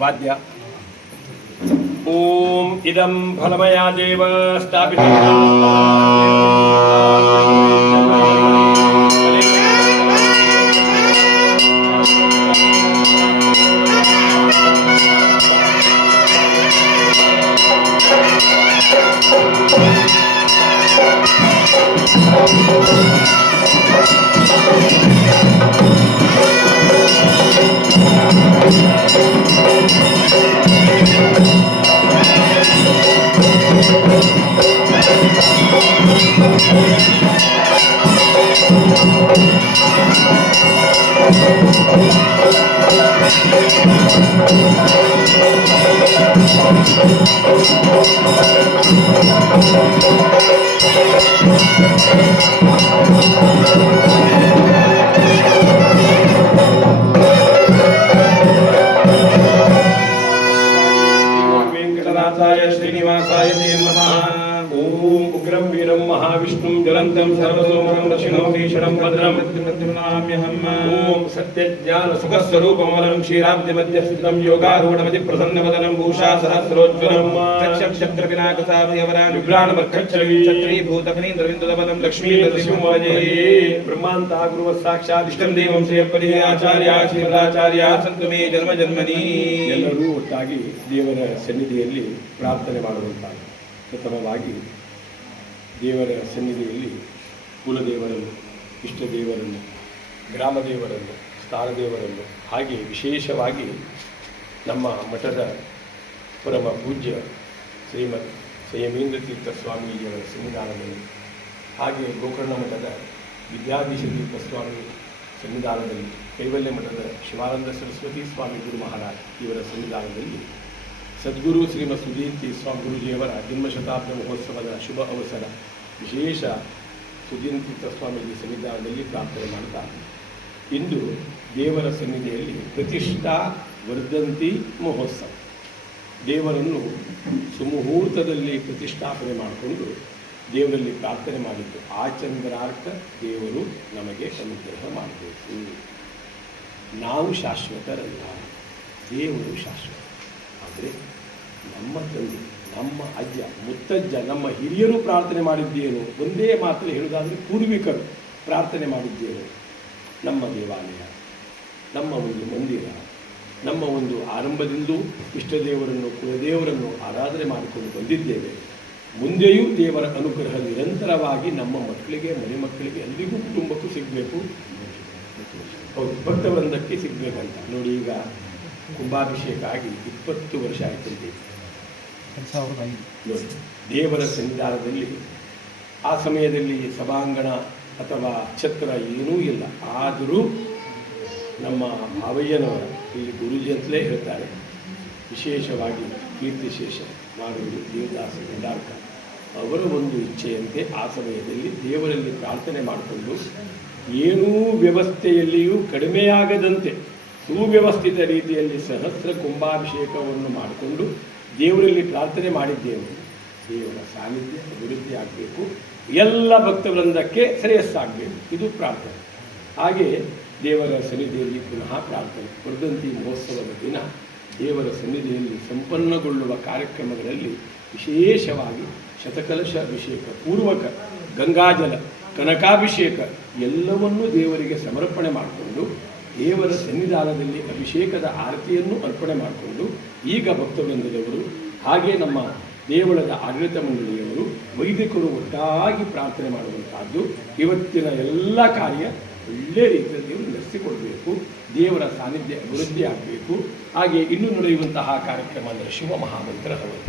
ವಾದ್ಯ. ಓಂ ಇದಂ ಫಲಮಯ ದೇವ ಸ್ಥಾಪಿತ श्रीनिवासाय नमः। ओम उग्रं वीरं महाविष्णुं ज्वलन्तं सर्वतोमुखं दक्षिणोदीशरं भद्रं नमाम्यहम्। ओम सत्यज्ञान सुखस्वरूपमलं क्षीराब्धिमध्यस्थितं योगारूढमति प्रसन्नवदनं भूषा सहस्रोज्ज्वलं चक्षक्षत्रपिनाकसाभयवरान् विभ्राणमर्कच्छत्रीभूतफणीन्द्रविन्दुदपदं लक्ष्मीनरसिंहवजे ब्रह्मान्ता गुरुवः साक्षात् इष्टं देवं श्रेयपरिः आचार्या ಶ್ರೀಮದಾಚಾರ್ಯ ಸಂತು ಮೇ ಜನ್ಮ ಜನ್ಮನಿ. ಎಲ್ಲರೂ ಒಟ್ಟಾಗಿ ದೇವರ ಸನ್ನಿಧಿಯಲ್ಲಿ ಪ್ರಾರ್ಥನೆ ಮಾಡುವಂತಾಗಿ ಪ್ರಥಮವಾಗಿ ದೇವರ ಸನ್ನಿಧಿಯಲ್ಲಿ ಕುಲದೇವರನ್ನು, ಇಷ್ಟ ದೇವರನ್ನು, ಗ್ರಾಮ ದೇವರನ್ನು, ಸ್ಥಾನ ದೇವರನ್ನು, ಹಾಗೆ ವಿಶೇಷವಾಗಿ ನಮ್ಮ ಮಠದ ಪರಮ ಪೂಜ್ಯ ಶ್ರೀಮದ್ ಸಂಯಮೇಂದ್ರ ತೀರ್ಥ ಸ್ವಾಮೀಜಿಯವರ ಸನ್ನಿಧಾನದಲ್ಲಿ, ಹಾಗೆ ಗೋಕರ್ಣ ಮಠದ ವಿದ್ಯಾಧೀಶ ತೀರ್ಥ ಸ್ವಾಮಿ ಸನ್ನಿಧಾನದಲ್ಲಿ, ಕೈವಲ್ಯ ಮಠದ ಶಿವಾನಂದ ಸರಸ್ವತಿ ಸ್ವಾಮಿ ಗುರು ಮಹಾರಾಜ್ ಇವರ ಸನ್ನಿಧಾನದಲ್ಲಿ ಸದ್ಗುರು ಶ್ರೀಮದ್ ಸುಧೀರ್ ಸ್ವಾಮಿ ಗುರುಜಿಯವರ ಜನ್ಮಶತಾಬ್ದ ಮಹೋತ್ಸವದ ಶುಭ ಅವಸರ ವಿಶೇಷ ಸುಧೀರ್ ತೀರ್ಥ ಸ್ವಾಮೀಜಿ ಸನ್ನಿಧಾನದಲ್ಲಿ ಪ್ರಾರ್ಥನೆ ಮಾಡ್ತಾ ಇಂದು ದೇವರ ಸನ್ನಿಧಿಯಲ್ಲಿ ಪ್ರತಿಷ್ಠಾ ವರ್ಧಂತಿ ಮಹೋತ್ಸವ, ದೇವರನ್ನು ಸುಮುಹೂರ್ತದಲ್ಲಿ ಪ್ರತಿಷ್ಠಾಪನೆ ಮಾಡಿಕೊಂಡು ದೇವರಲ್ಲಿ ಪ್ರಾರ್ಥನೆ ಮಾಡಿದ್ದು. ಆಚಂದ್ರಾರ್ಥ ದೇವರು ನಮಗೆ ಅನುಗ್ರಹ ಮಾಡಬೇಕು. ನಾವು ಶಾಶ್ವತರಲ್ಲ, ದೇವರು ಶಾಶ್ವತ. ಆದರೆ ನಮ್ಮ ತಂದೆ, ನಮ್ಮ ಅಜ್ಜ, ಮುತ್ತಜ್ಜ, ನಮ್ಮ ಹಿರಿಯರು ಪ್ರಾರ್ಥನೆ ಮಾಡಿದ್ದೇನು, ಒಂದೇ ಮಾತ್ರ ಹೇಳುವುದಾದರೆ ಪೂರ್ವಿಕರು ಪ್ರಾರ್ಥನೆ ಮಾಡಿದ್ದೇನು. ನಮ್ಮ ದೇವಾಲಯ, ನಮ್ಮ ಒಂದು ಮಂದಿರ, ನಮ್ಮ ಒಂದು ಆರಂಭದಿಂದಲೂ ಇಷ್ಟ ದೇವರನ್ನು, ಕುಲದೇವರನ್ನು ಆರಾಧನೆ ಮಾಡಿಕೊಂಡು ಬಂದಿದ್ದೇವೆ. ಮುಂದೆಯೂ ದೇವರ ಅನುಗ್ರಹ ನಿರಂತರವಾಗಿ ನಮ್ಮ ಮಕ್ಕಳಿಗೆ, ಮನೆ ಮಕ್ಕಳಿಗೆ, ಎಲ್ಲಿಗೂ ಕುಟುಂಬಕ್ಕೂ ಸಿಗಬೇಕು. ಹೌದು, ಭಕ್ತವೃಂದಕ್ಕೆ ಸಿಗಬೇಕಂತ ನೋಡಿ. ಈಗ ಕುಂಭಾಭಿಷೇಕ ಆಗಿ 20 ವರ್ಷ ಆಯ್ತಂತೆ ನೋಡಿ. ದೇವರ ಸನ್ನಿಧಾನದಲ್ಲಿ ಆ ಸಮಯದಲ್ಲಿ ಸಭಾಂಗಣ ಅಥವಾ ಛತ್ರ ಏನೂ ಇಲ್ಲ. ಆದರೂ ನಮ್ಮ ಭಾವಯ್ಯನವರ, ಇಲ್ಲಿ ಗುರುಜಿ ಅಂತಲೇ ಹೇಳ್ತಾರೆ, ವಿಶೇಷವಾಗಿ ಕೀರ್ತಿಶೇಷ ಮಾಡುವುದು ದೇವದಾಸ ಭಂಡಾರ್ಕ ಅವರ ಒಂದು ಇಚ್ಛೆಯಂತೆ ಆ ಸಮಯದಲ್ಲಿ ದೇವರಲ್ಲಿ ಪ್ರಾರ್ಥನೆ ಮಾಡಿಕೊಂಡು ಏನೂ ವ್ಯವಸ್ಥೆಯಲ್ಲಿಯೂ ಕಡಿಮೆಯಾಗದಂತೆ ಸುವ್ಯವಸ್ಥಿತ ರೀತಿಯಲ್ಲಿ ಸಹಸ್ರ ಕುಂಭಾಭಿಷೇಕವನ್ನು ಮಾಡಿಕೊಂಡು ದೇವರಲ್ಲಿ ಪ್ರಾರ್ಥನೆ ಮಾಡಿದ್ದೇವೆ. ದೇವರ ಸಾನ್ನಿಧ್ಯ ಅಭಿವೃದ್ಧಿ ಆಗಬೇಕು, ಎಲ್ಲ ಭಕ್ತವೃಂದಕ್ಕೆ ಶ್ರೇಯಸ್ಸಾಗಬೇಕು, ಇದು ಪ್ರಾರ್ಥನೆ. ಹಾಗೆ ದೇವರ ಸನ್ನಿಧಿಯಲ್ಲಿ ಪುನಃ ಪ್ರಾರ್ಥನೆ. ವರ್ಧಂತಿ ಮಹೋತ್ಸವದ ದಿನ ದೇವರ ಸನ್ನಿಧಿಯಲ್ಲಿ ಸಂಪನ್ನಗೊಳ್ಳುವ ಕಾರ್ಯಕ್ರಮಗಳಲ್ಲಿ ವಿಶೇಷವಾಗಿ ಶತಕಲಶ ಅಭಿಷೇಕ ಪೂರ್ವಕ, ಗಂಗಾಜಲ, ಕನಕಾಭಿಷೇಕ ಎಲ್ಲವನ್ನೂ ದೇವರಿಗೆ ಸಮರ್ಪಣೆ ಮಾಡಿಕೊಂಡು ದೇವರ ಸನ್ನಿಧಾನದಲ್ಲಿ ಅಭಿಷೇಕದ ಆರತಿಯನ್ನು ಅರ್ಪಣೆ ಮಾಡಿಕೊಂಡು ಈಗ ಭಕ್ತವೃಂದದವರು, ಹಾಗೆ ನಮ್ಮ ದೇವಳದ ಆಡಳಿತ ಮಂಡಳಿಯವರು, ವೈದಿಕರು ಒಟ್ಟಾಗಿ ಪ್ರಾರ್ಥನೆ ಮಾಡುವಂತಹದ್ದು. ಇವತ್ತಿನ ಎಲ್ಲ ಕಾರ್ಯ ಒಳ್ಳೆ ರೀತಿಯಲ್ಲಿ ನಡೆಸಿಕೊಡಬೇಕು, ದೇವರ ಸಾನ್ನಿಧ್ಯ ಅಭಿವೃದ್ಧಿ ಆಗಬೇಕು. ಹಾಗೆ ಇನ್ನೂ ನಡೆಯುವಂತಹ ಕಾರ್ಯಕ್ರಮ ಅಂದರೆ ಶಿವ ಮಹಾಮಂತ್ರ ಹವನ.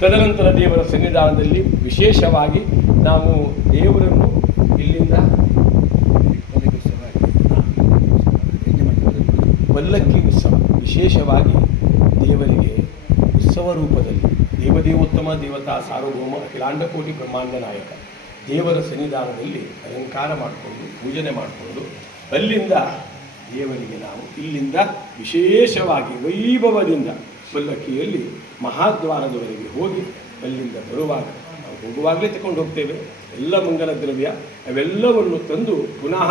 ತದನಂತರ ದೇವರ ಸನ್ನಿಧಾನದಲ್ಲಿ ವಿಶೇಷವಾಗಿ ನಾವು ದೇವರನ್ನು ಇಲ್ಲಿಂದ ಪಲ್ಲಕ್ಕಿ ಉತ್ಸವ, ವಿಶೇಷವಾಗಿ ದೇವರಿಗೆ ಉತ್ಸವ ರೂಪದಲ್ಲಿ ದೇವದೇವೋತ್ತಮ ದೇವತಾ ಸಾರ್ವಭೌಮ ಅಖಿಲಾಂಡಕೋಟಿ ಬ್ರಹ್ಮಾಂಡ ನಾಯಕ ದೇವರ ಸನ್ನಿಧಾನದಲ್ಲಿ ಅಲಂಕಾರ ಮಾಡಿಕೊಂಡು ಪೂಜನೆ ಮಾಡಿಕೊಂಡು ಅಲ್ಲಿಂದ ದೇವರಿಗೆ ನಾವು ಇಲ್ಲಿಂದ ವಿಶೇಷವಾಗಿ ವೈಭವದಿಂದ ಪಲ್ಲಕ್ಕಿಯಲ್ಲಿ ಮಹಾದ್ವಾರದವರೆಗೆ ಹೋಗಿ ಅಲ್ಲಿಂದ ಬರುವಾಗ ನಾವು ಹೋಗುವಾಗಲೇ ತಗೊಂಡು ಹೋಗ್ತೇವೆ. ಎಲ್ಲ ಮಂಗಲ ದ್ರವ್ಯ ಅವೆಲ್ಲವನ್ನು ತಂದು ಪುನಃ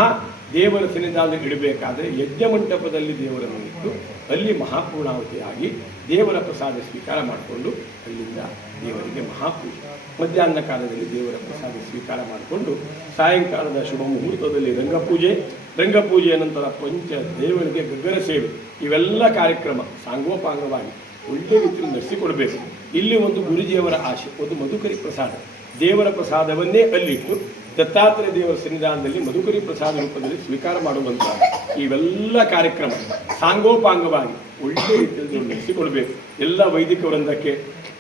ದೇವರ ಸನ್ನಿಧಾನದಲ್ಲಿ ಇಡಬೇಕಾದರೆ ಯಜ್ಞ ಮಂಟಪದಲ್ಲಿ ದೇವರನ್ನು ಇಟ್ಟು ಅಲ್ಲಿ ಮಹಾಪೂರ್ಣಾಹುತಿಯಾಗಿ ದೇವರ ಪ್ರಸಾದ ಸ್ವೀಕಾರ ಮಾಡಿಕೊಂಡು ಅಲ್ಲಿಂದ ದೇವರಿಗೆ ಮಹಾಪೂಜೆ, ಮಧ್ಯಾಹ್ನ ಕಾಲದಲ್ಲಿ ದೇವರ ಪ್ರಸಾದ ಸ್ವೀಕಾರ ಮಾಡಿಕೊಂಡು ಸಾಯಂಕಾಲದ ಶುಭ ಮುಹೂರ್ತದಲ್ಲಿ ರಂಗಪೂಜೆಯ ನಂತರ ಪಂಚ ದೇವರಿಗೆ ಗಗ್ಗರ ಸೇವೆ, ಇವೆಲ್ಲ ಕಾರ್ಯಕ್ರಮ ಸಾಂಗೋಪಾಂಗವಾಗಿ ಒಳ್ಳೆ ರೀತಿಯಲ್ಲಿ ನಡೆಸಿಕೊಡಬೇಕು. ಇಲ್ಲಿ ಒಂದು ಗುರುಜಿಯವರ ಆಶೆ, ಒಂದು ಮಧುಕರಿ ಪ್ರಸಾದ, ದೇವರ ಪ್ರಸಾದವನ್ನೇ ಅಲ್ಲಿಟ್ಟು ದತ್ತಾತ್ರೇಯ ದೇವರ ಸನ್ನಿಧಾನದಲ್ಲಿ ಮಧುಕರಿ ಪ್ರಸಾದ ರೂಪದಲ್ಲಿ ಸ್ವೀಕಾರ ಮಾಡುವಂಥ ಇವೆಲ್ಲ ಕಾರ್ಯಕ್ರಮ ಸಾಂಗೋಪಾಂಗವಾಗಿ ಒಳ್ಳೆ ರೀತಿಯಲ್ಲಿ ನಡೆಸಿಕೊಡಬೇಕು. ಎಲ್ಲ ವೈದಿಕ ವೃಂದಕ್ಕೆ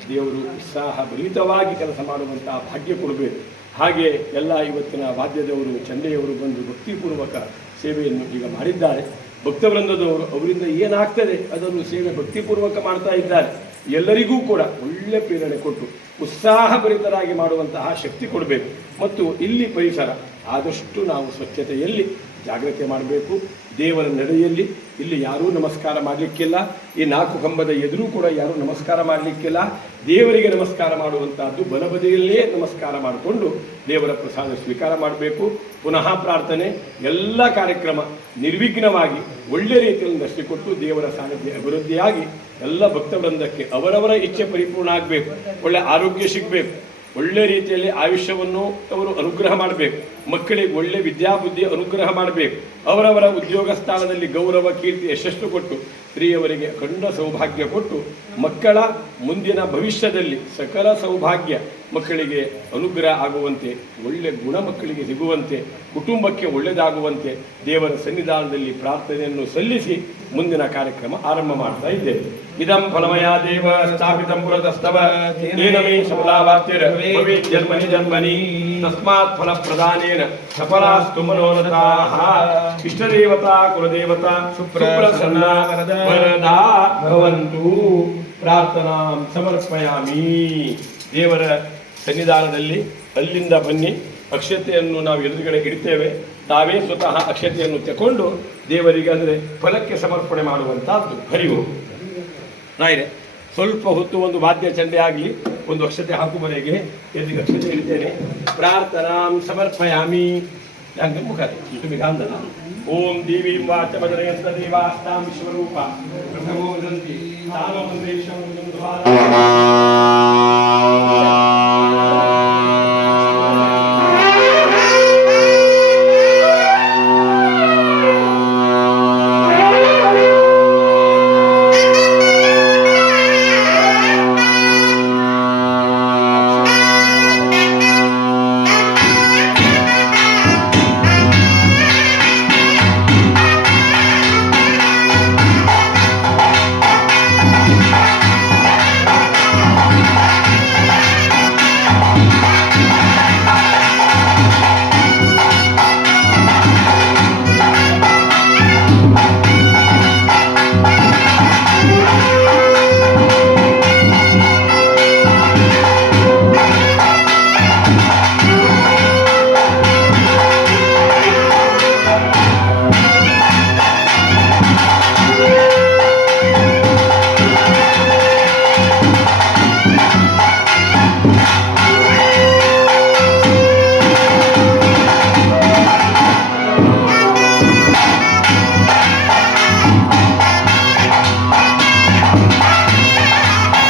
ದೇವರು ಉತ್ಸಾಹ ಭರಿತವಾಗಿ ಕೆಲಸ ಮಾಡುವಂತಹ ಭಾಗ್ಯ ಕೊಡಬೇಕು. ಹಾಗೆ ಎಲ್ಲ ಇವತ್ತಿನ ವಾದ್ಯದವರು ಚಂಡೆಯವರು ಬಂದು ಭಕ್ತಿಪೂರ್ವಕ ಸೇವೆಯನ್ನು ಈಗ ಮಾಡಿದ್ದಾರೆ. ಭಕ್ತವೃಂದದವರು ಅವರಿಂದ ಏನಾಗ್ತದೆ ಅದನ್ನು ಸೇವೆ ಭಕ್ತಿಪೂರ್ವಕ ಮಾಡ್ತಾ ಇದ್ದಾರೆ. ಎಲ್ಲರಿಗೂ ಕೂಡ ಒಳ್ಳೆ ಪ್ರೇರಣೆ ಕೊಟ್ಟು ಉತ್ಸಾಹಭರಿತರಾಗಿ ಮಾಡುವಂತಹ ಶಕ್ತಿ ಕೊಡಬೇಕು. ಮತ್ತು ಇಲ್ಲಿ ಪರಿಸರ ಆದಷ್ಟು ನಾವು ಸ್ವಚ್ಛತೆಯಲ್ಲಿ ಜಾಗ್ರತೆ ಮಾಡಬೇಕು. ದೇವರ ನಡೆಯಲ್ಲಿ ಇಲ್ಲಿ ಯಾರೂ ನಮಸ್ಕಾರ ಮಾಡಲಿಕ್ಕಿಲ್ಲ, ಈ 4 ಕಂಬದ ಎದುರು ಕೂಡ ಯಾರೂ ನಮಸ್ಕಾರ ಮಾಡಲಿಕ್ಕಿಲ್ಲ. ದೇವರಿಗೆ ನಮಸ್ಕಾರ ಮಾಡುವಂತಹದ್ದು ಬಲಬದಿಯಲ್ಲೇ ನಮಸ್ಕಾರ ಮಾಡಿಕೊಂಡು ದೇವರ ಪ್ರಸಾದ ಸ್ವೀಕಾರ ಮಾಡಬೇಕು. ಪುನಃ ಪ್ರಾರ್ಥನೆ, ಎಲ್ಲ ಕಾರ್ಯಕ್ರಮ ನಿರ್ವಿಘ್ನವಾಗಿ ಒಳ್ಳೆ ರೀತಿಯಲ್ಲಿ ನಡೆಸಿಕೊಟ್ಟು ದೇವರ ಸಾನ್ನಿಧ್ಯ ಅಭಿವೃದ್ಧಿಯಾಗಿ ಎಲ್ಲ ಭಕ್ತವೃಂದಕ್ಕೆ ಅವರವರ ಇಚ್ಛೆ ಪರಿಪೂರ್ಣ ಆಗಬೇಕು. ಒಳ್ಳೆ ಆರೋಗ್ಯ ಸಿಗಬೇಕು, ಒಳ್ಳೆ ರೀತಿಯಲ್ಲಿ ಆಯುಷ್ಯವನ್ನು ಅವರು ಅನುಗ್ರಹ ಮಾಡಬೇಕು. ಮಕ್ಕಳಿಗೆ ಒಳ್ಳೆ ವಿದ್ಯಾಬುದ್ಧಿ ಅನುಗ್ರಹ ಮಾಡಬೇಕು. ಅವರವರ ಉದ್ಯೋಗ ಸ್ಥಾನದಲ್ಲಿ ಗೌರವ ಕೀರ್ತಿ ಯಶಸ್ಸು ಕೊಟ್ಟು ಸ್ತ್ರೀಯವರಿಗೆ ಅಖಂಡ ಸೌಭಾಗ್ಯ ಕೊಟ್ಟು ಮಕ್ಕಳ ಮುಂದಿನ ಭವಿಷ್ಯದಲ್ಲಿ ಸಕಲ ಸೌಭಾಗ್ಯ ಮಕ್ಕಳಿಗೆ ಅನುಗ್ರಹ ಆಗುವಂತೆ, ಒಳ್ಳೆ ಗುಣ ಮಕ್ಕಳಿಗೆ ಸಿಗುವಂತೆ, ಕುಟುಂಬಕ್ಕೆ ಒಳ್ಳೆಯದಾಗುವಂತೆ ದೇವರ ಸನ್ನಿಧಾನದಲ್ಲಿ ಪ್ರಾರ್ಥನೆಯನ್ನು ಸಲ್ಲಿಸಿ ಮುಂದಿನ ಕಾರ್ಯಕ್ರಮ ಆರಂಭ ಮಾಡ್ತಾ ಇದ್ದೇವೆ. ಇದಂ ಫಲಮಯ ದೇವ ಸ್ಥಾಪಿತಂ ಪುರತಸ್ತವ ತೇನ ಮೇ ಸಫಲಾವಾಪ್ತಿರ್ ಭವೇತ್ ಜನ್ಮನಿ ಜನ್ಮನಿ ತಸ್ಮಾತ್ ಫಲ ಪ್ರದಾನೇನ ಸಫಲಾಸ್ತು ಮನೋರಥಾಃ. ಇಷ್ಟದೇವತಾ ಕುಲದೇವತಾ ಸುಪ್ರಸನ್ನ ವರದಾ ಭವಂತು. ಪ್ರಾರ್ಥನಾ ಸಮರ್ಪಯಾಮಿ. ದೇವರ ಸನ್ನಿಧಾನದಲ್ಲಿ ಅಲ್ಲಿಂದ ಬನ್ನಿ, ಅಕ್ಷತೆಯನ್ನು ನಾವು ಎದುರುಗಡೆ ಇಡ್ತೇವೆ. ತಾವೇ ಸ್ವತಃ ಅಕ್ಷತೆಯನ್ನು ತಗೊಂಡು ದೇವರಿಗೆ ಅಂದರೆ ಫಲಕ್ಕೆ ಸಮರ್ಪಣೆ ಮಾಡುವಂತಹದ್ದು. ಹರಿವು ನಾಯಿರೆ ಸ್ವಲ್ಪ ಹೊತ್ತು ಒಂದು ವಾದ್ಯ ಚಂಡೆ ಆಗಲಿ, ಒಂದು ಅಕ್ಷತೆ ಹಾಕುವರೆಗೆ ಎದುರಿಗೆ ಅಕ್ಷತೆ ಇಡ್ತೇನೆ. ಪ್ರಾರ್ಥನಾಂ ಸಮರ್ಪಯಾಮಿ. ಹಂಗೆ ಮುಖ ಗಾಂಧನ ಓಂ ದೇವಿ ವಾಚ ಭಜನೆಯಂತ ದೇವಾಸ್ತಾಂ ವಿಶ್ವರೂಪ ಪ್ರಥಮೋ ವದಂತಿ ತಾನೋ